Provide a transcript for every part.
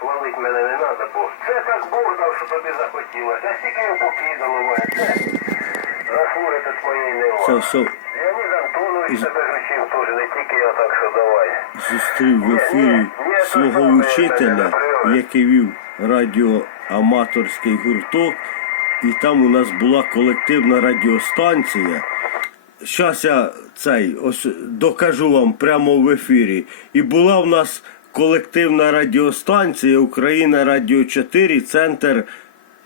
Хвалить мене не треба, бо це так Бог дав, що тобі захотілося. А стільки його покидало моє. Це заслужити твоєї не Це можна. все Леонід Антонович тебе жучив теж, не тільки я, так що давай. зустрів в ефірі свого учителя, який вів радіоаматорський гурток, і там у нас була колективна радіостанція. Щас я цей ось докажу вам прямо в ефірі. І була в нас колективна радіостанція Україна Радіо 4, центр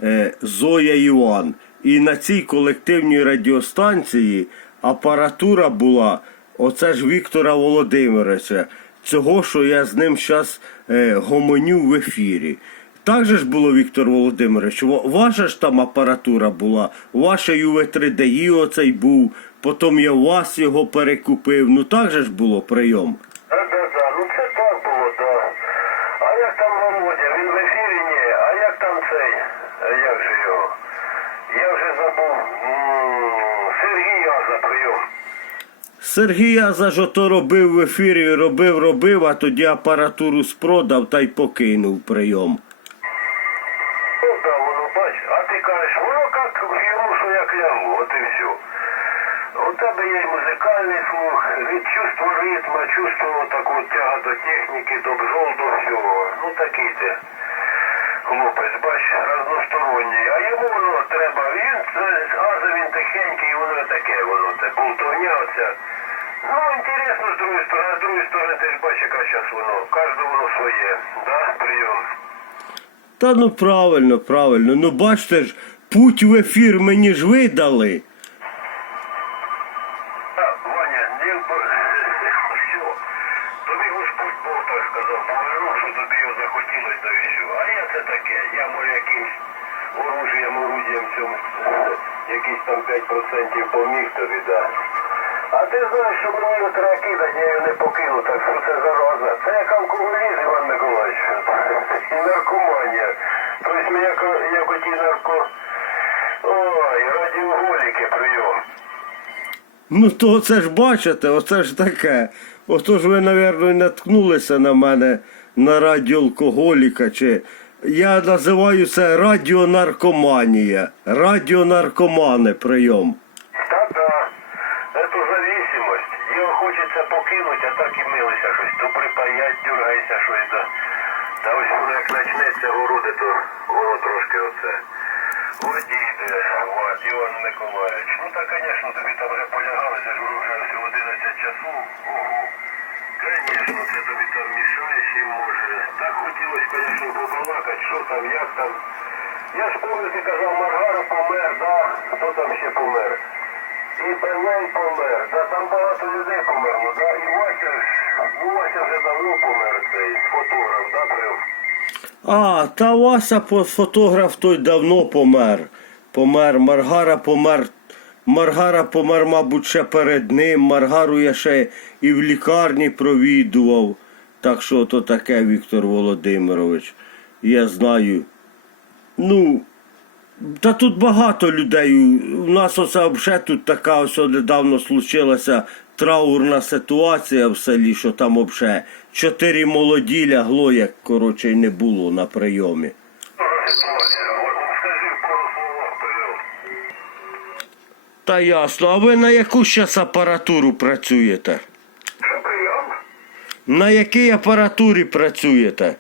е, Зоя Іван. І на цій колективній радіостанції апаратура була оце ж Віктора Володимировича. Цього, що я з ним зараз е, гомоню в ефірі. Так же ж було, Віктор Володимирович, ваша ж там апаратура була, ваша ЮВ3ДІ оцей був, потім я у вас його перекупив. Ну так же ж було прийом. Да-да-да, ну це так було, так. А як там Володя? Він в ефірі ні. А як там цей? Як же його? Я вже забув. Сергій Аза прийом. Сергій Азаж ото робив в ефірі, робив, робив, а тоді апаратуру спродав та й покинув прийом. Ну да, воно бач, а ти кажеш, воно як йому, що я кляву, от і все. У тебе є й музикальний слух, від чувство ритму, чувство такого тяга до техніки, до бджол, до всього. Ну такий ти. Хлопець, бач, разносторонній. А йому воно треба. Він це газа він тихенький, воно таке воно. Це болтовня оця. Ну, інтересно з другої сторони, а з другої сторони ти ж бачиш, яка зараз воно. Кожне воно своє. Да, прийом. Та ну правильно, правильно. Ну бачите ж, путь в ефір мені ж видали. Так, Ваня, не все. Тобі Господь Бог так сказав, повернув, що тобі його захотілося до. А я це таке. Я може якимсь оружієм, орудієм цьому якісь там 5% поміг тобі, да. А ти знаєш, що мені треба кидати, я його не покину, так що це зараза. Це як алкоголізм, Іван Миколаївич. І наркоманія. Тобто ми як, як оті нарко... Ой, радіоголіки прийом. Ну то це ж бачите, оце ж таке. Отож ви, мабуть, наткнулися на мене на радіоалкоголіка. Чи... Я називаю це радіонаркоманія. Радіонаркомани прийом. Та-да. Эту зависимость. Його хочеться покинути, а так і милися щось. То припаять, дюргається щось. Да. Та ось воно як почнеться городи, то воно трошки оце. Одійде, от, Іван Миколаївич. Ну так, звісно, тобі там вже полягалися, ж вже всього 11 часу. Ого. Звісно, це тобі там мішає, чим може. Так хотілося, звісно, побалакати, що там, як там. Я ж ти казав, Маргара помер, да? Хто там ще помер? І Беней помер, да, там багато людей померло, да? І Вася ж, ну Вася вже давно помер цей фотограф, да, прив? А, та Вася фотограф той давно помер. Помер. Маргара помер. Маргара помер, мабуть, ще перед ним. Маргару я ще і в лікарні провідував. Так що то таке, Віктор Володимирович. Я знаю. Ну, та тут багато людей. У нас оце взагалі тут така ось недавно случилася траурна ситуація в селі, що там взагалі чотири молоді лягло, як коротше й не було на прийомі. Та ясно, а ви на яку зараз апаратуру працюєте? На якій апаратурі працюєте?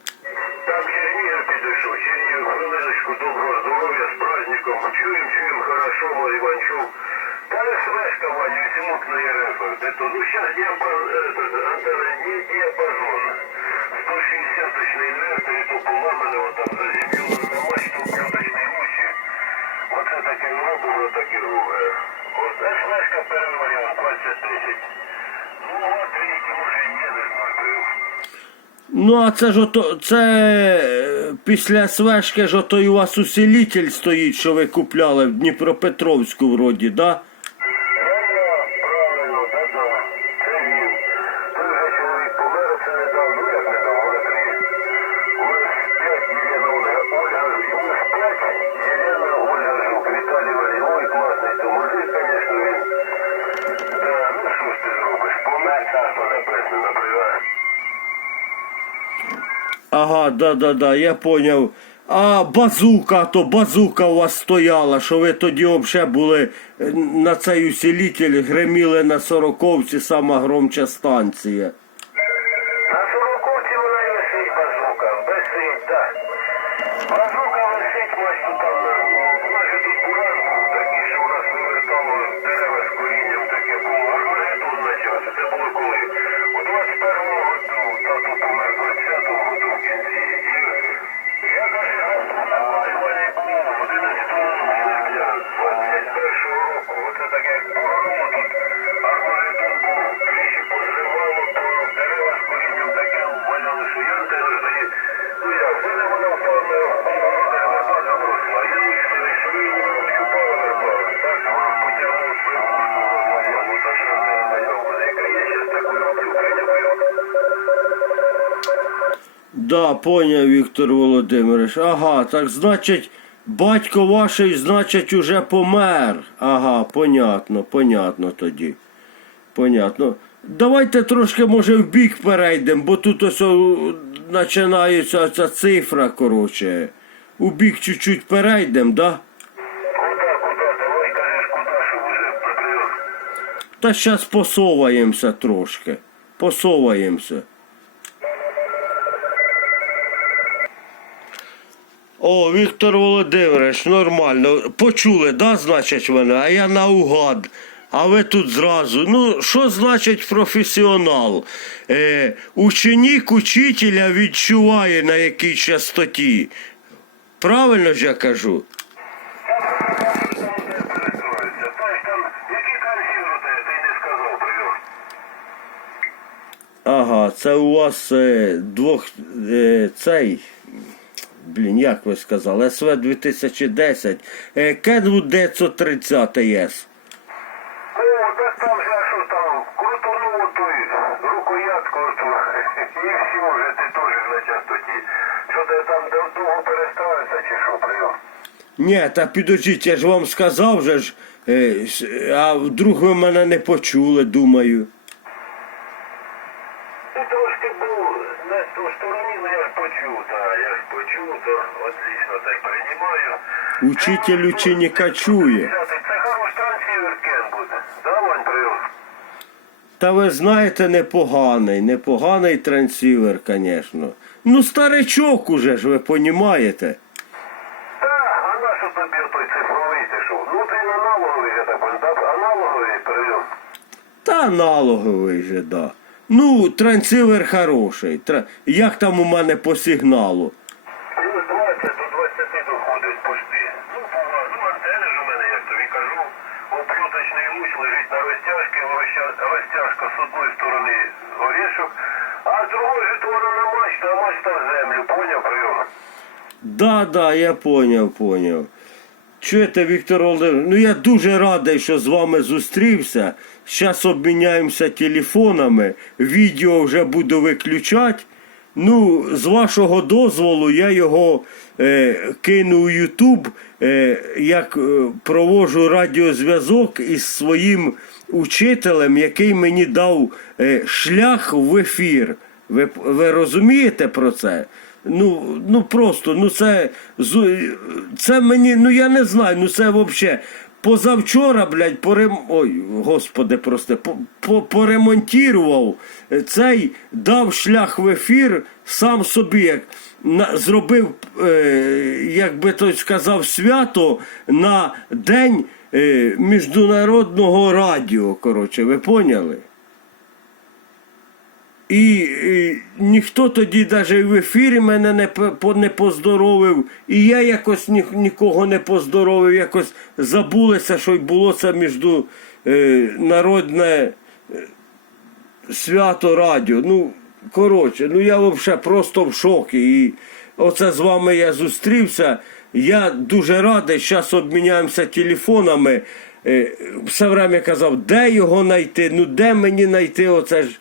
Ну, а це ж ото, це е, після свежки ж ото і у вас усилитель стоїть, що ви купляли в Дніпропетровську вроді, да? Да, да, да, я поняв. А базука, то базука у вас стояла, що ви тоді взагалі були е, на цей усілітель, греміли на сороковці, сама громча станція. Да, поняв Віктор Володимирович. Ага, так значить, батько ваший, значить, уже помер. Ага, понятно, понятно тоді. Понятно. Давайте трошки, може, в бік перейдемо, бо тут ось починається ця цифра, коротше. У бік чуть-чуть перейдемо, да? Та зараз посоваємося трошки. Посоваємося. О, Віктор Володимирович, нормально. Почули, да, значить мене, а я наугад. А ви тут зразу. Ну, що значить професіонал? Е, ученик учителя відчуває на якій частоті. Правильно ж я кажу? Ага, це у вас е, двох е, цей. Блін, як ви сказали, СВ 2010. Е, Kenwood 930 S. О, так там же, а що там, крутонув той рукоятку, оту, і всі вже ти теж на частоті. Що ти там дов- довго перестроїться, чи що прийом? Ні, та підождіть, я ж вам сказав же ж, е, а вдруг ви мене не почули, думаю. Ти трошки був на ту стороні, ну я ж почув, та, я ж почув, то отлично так приймаю. Учитель ученика чує. Та ви знаєте, непоганий, непоганий трансівер, звісно. Ну, старичок уже ж, ви понімаєте. Так, а на що тобі той цифровий ти що? Ну ти аналоговий, я так понял. Аналоговий прийом. Та аналоговий же, да. Ну, трансівер хороший. Як там у мене по сигналу? Плюс 20 до 20 доходить пошти. Ну, бува, ну антени ж у мене, як тобі кажу. Оплюточний луч лежить на розтяжці, розтя- розтяжка з одної сторони горішок, а з другої ж вона на мачту, а мачта в землю. Поняв прийом? Да, да, я поняв, поняв. Чуєте, Віктор Володимирович, ну я дуже радий, що з вами зустрівся. Зараз обміняємося телефонами, відео вже буду виключати. Ну, з вашого дозволу, я його е, кину у Ютуб, е, як е, провожу радіозв'язок із своїм учителем, який мені дав е, шлях в ефір. Ви, ви розумієте про це? Ну, ну просто, ну це, це мені, ну я не знаю, ну це взагалі. Позавчора, блядь, порем... Ой, господи, просто по, цей, дав шлях в ефір сам собі, як на, зробив, е, як би той сказав, свято на День е, Міжнародного радіо. Коротше, ви поняли? І, і ніхто тоді навіть в ефірі мене не, по- не поздоровив, і я якось ні, нікого не поздоровив, якось забулося, що й було це між е, народне е, свято радіо. Ну, коротше, ну я взагалі просто в шокі. І оце з вами я зустрівся. Я дуже радий, зараз обміняємося телефонами. Е, Все время казав, де його знайти, ну де мені знайти оце ж,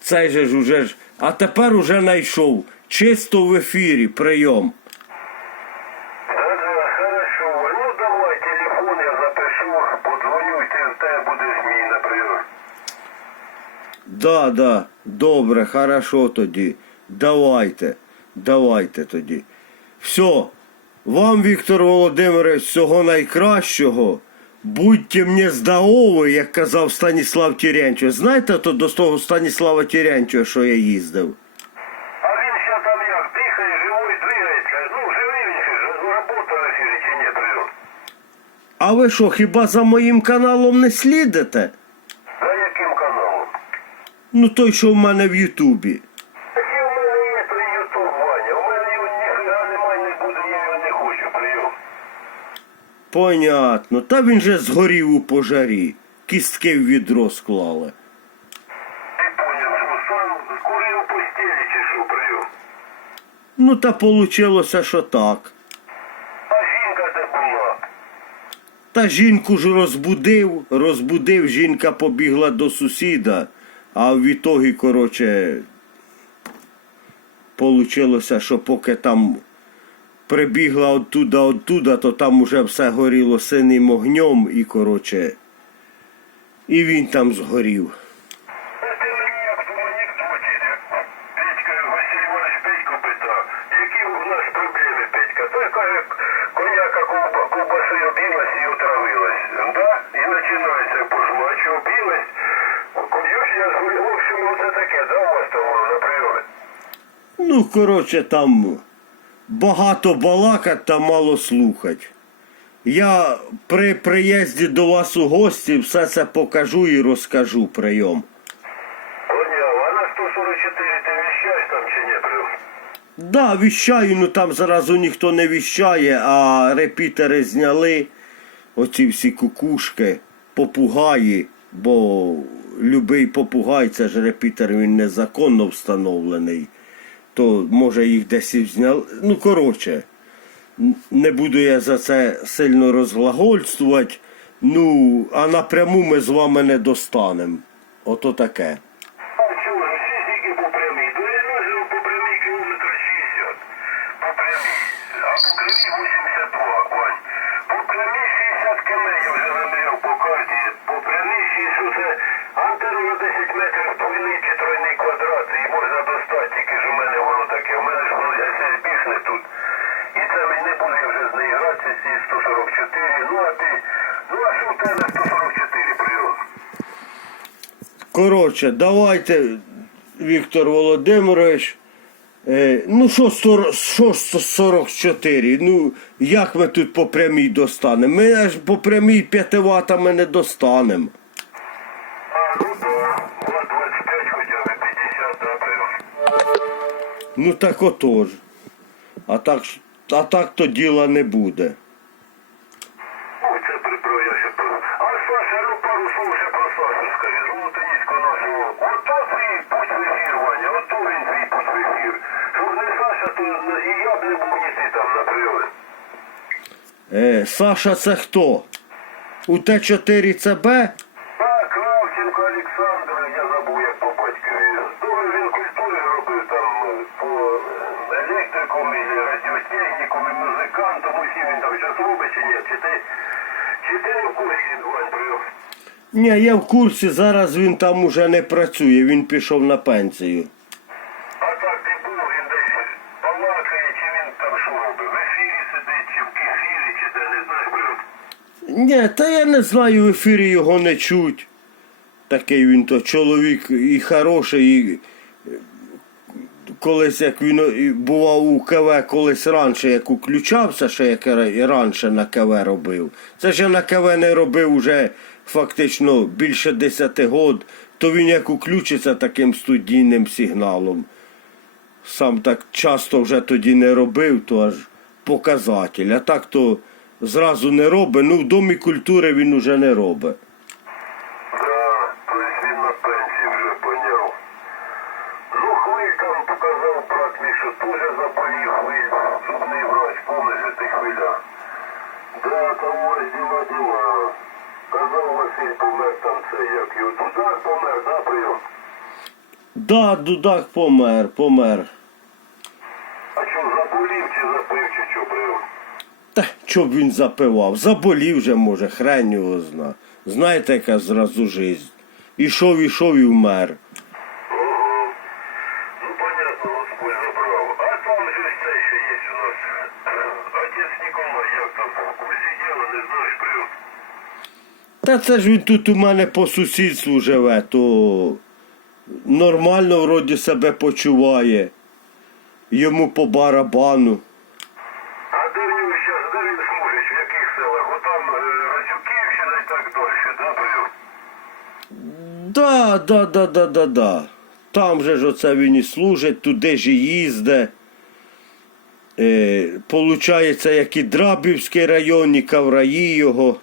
цей же ж уже ж. А тепер уже знайшов. Чисто в ефірі, прийом. Ну давай телефон я запишу, подзвоню, і ти в тебе буде зміна прийом. Да, да, добре, хорошо тоді. Давайте. Давайте тоді. Все. Вам, Віктор Володимирович, всього найкращого. Будьте мені здорові, як казав Станіслав Тірянчо. Знаєте то до того Станіслава Тірянчо, що я їздив? А він ще там як дихає, живий, двигається. Ну, живий він ще, в ефірі чи ні, прийом. А ви що, хіба за моїм каналом не слідите? За яким каналом? Ну той, що в мене в Ютубі. Такий у мене є той Ютуб, Ваня. У мене його ніфіга немає, не буде, я його не хочу, прийом. Понятно. Та він же згорів у пожарі. Кістки в відро склали. Ти поняв, що сам скурив у постелі чи що, прийом? Ну та получилося, що так. А жінка де була? Та жінку ж розбудив, розбудив, жінка побігла до сусіда, а в ітогі, короче, получилося, що поки там прибігла оттуда, оттуда, то там уже все горіло синим огнем і, короче, і він там згорів. Ну, коротше, там багато балакать та мало слухать. Я при приїзді до вас у гості все це покажу і розкажу прийом. Поняв, а на 144 ти віщаєш там чи ні, прийом? Да, віщаю, ну там зразу ніхто не віщає, а репітери зняли оці всі кукушки, попугаї, бо любий попугай, це ж репітер, він незаконно встановлений. То може їх десь і зняли. Ну, коротше, не буду я за це сильно розглагольствувати. Ну, а напряму ми з вами не достанемо. Ото таке. А по прямій. То я нажив по прямій кілометр 60. По прямій. А по прямій 82, Вань. По прямій 60 км я вже заміряв по карті. По прямій 60 це антенна на 10 метрів двойний чи тройний квадрат. І можна достати, тільки ж у мене воно таке. У мене ж воно SSB ж не тут. І це мені не буде вже з неї гратися, ці 144. Ну а ти, ну а що в тебе 144 прийом? Коротше, давайте, Віктор Володимирович. Е, ну, що, стор- 44? Ну, як ми тут по прямій достанемо? Ми аж по прямій 5 ватами не достанемо. А, да, 25 50, да. Ну так отож. А так, а так то діла не буде. Ой, це прибрав я ще про. А Саша, ну пару слов ще про Сашу скажи, золотоніську нашого. Ото твій путь в ефір, Ваня, ото він твій путь в ефір. Щоб не Саша, то ну, і я б не був ні ти там на прийомі. Е, Саша, це хто? У Т4 ЦБ? А, Кравченко Олександр, я забув як по батькові. Добре він культури робив там по е, електрикум і радіотехнікум музикантом, усім він там зараз робить чи ні? Чи ти, чи ти не в курсі, прийом? Ні, я в курсі, зараз він там уже не працює, він пішов на пенсію. А так ти був, він десь балакає, чи він там що робить? В ефірі сидить, чи в кефірі, чи де, не знаєш, прийом? Ні, та я не знаю, в ефірі його не чуть. Такий він то чоловік і хороший, і е, колись як він бував у КВ колись раніше, як уключався, ще як і раніше на КВ робив. Це ж я на КВ не робив уже фактично більше 10 год, то він як уключиться таким студійним сигналом. Сам так часто вже тоді не робив, то аж показатель. А так то зразу не робить. Ну, в Домі культури він уже не робить. Да, то есть він на пенсії вже поняв. Ну, хвиль там показав брат мій, що теж заболів хвиль. Зубний врач, помниш ти хвиля. Да, там діла діла. Казав Василь помер там це, як його. Дудак помер, да, прийом? Да, Дудак помер, помер. А що, заболів чи запив, чи що, прийом? Та що б він запивав? Заболів же, може, хрень його зна. Знаєте, яка зразу жизнь. Ішов, ішов і вмер. Ну. Та це ж він тут у мене по сусідству живе, то нормально вроді себе почуває. Йому по барабану. А де в нього зараз, де він служить, в яких селах? Отам е, Разюківщина і так далі, да, привод? Да, да, да, да, да, да. Там же ж оце він і служить, туди ж і їзде. Е, получається, як і Драбівський район, і Кавраї його.